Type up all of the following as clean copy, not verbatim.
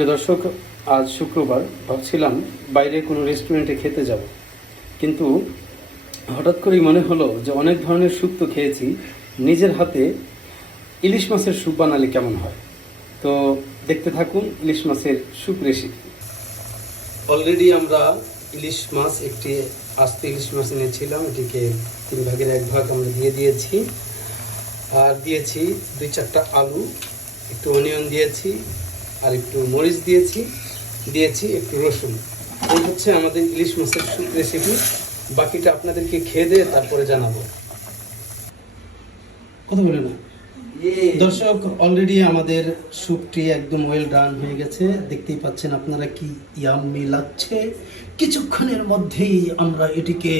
প্রিয় দর্শক, আজ শুক্রবার, ভাবছিলাম বাইরে কোনো রেস্টুরেন্টে খেতে যাব, কিন্তু হঠাৎ করেই মনে হলো যে অনেক ধরনের স্যুপ তো খেয়েছি, নিজের হাতে ইলিশ মাছের স্যুপ বানালে কেমন হয়। তো দেখতে থাকুন ইলিশ মাছের স্যুপ রেসিপি। অলরেডি আমরা ইলিশ মাছ, একটি আস্ত ইলিশ মাছ এনেছিলাম, এটিকে 3 ভাগের 1 ভাগ আমরা দিয়ে দিয়েছি। আর দিয়েছি 2-4টা আলু, একটু অনিয়ন দিয়েছি, আর একটু মরিচ দিয়েছি একটু রসুন। এই হচ্ছে আমাদের ইলিশ মাছের স্যুপ রেসিপি। বাকিটা আপনাদেরকে খেয়ে দিয়ে তারপরে জানাবো। কথা বলে না দর্শক, অলরেডি আমাদের স্যুপটি একদম ওয়েল ডান হয়ে গেছে। দেখতেই পাচ্ছেন আপনারা কি ইয়াম্মি লাগছে। কিছুক্ষণের মধ্যেই আমরা এটিকে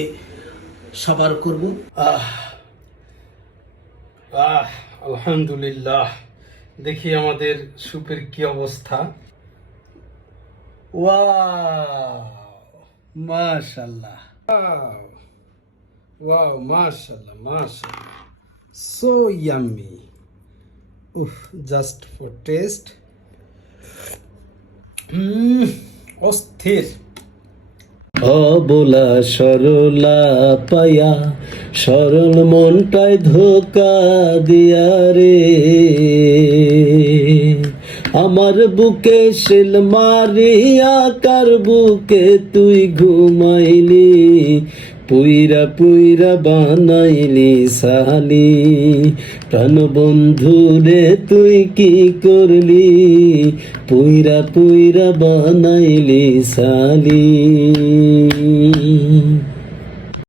সাবার করব। আলহামদুলিল্লাহ, দেখি আমাদের স্যুপের কি অবস্থা। ওয়াও, মাশাআল্লাহ, ওয়াও, মাশাআল্লাহ, মাশাআল্লাহ, সো ইয়াম্মি। উফ, জাস্ট ফর টেস্ট। অস্থির। অবলা সরলা পায়া সরল মনটায় ধোকা দিয়া রে, আমার বুকে শিল মারিয়া কার বুকে তুই ঘুমাইলি, পুইরা পুইরা বানাইলি সালি, প্রাণ বন্ধু রে তুই কি করলি, পুইরা পুইরা বানাইলি সালি।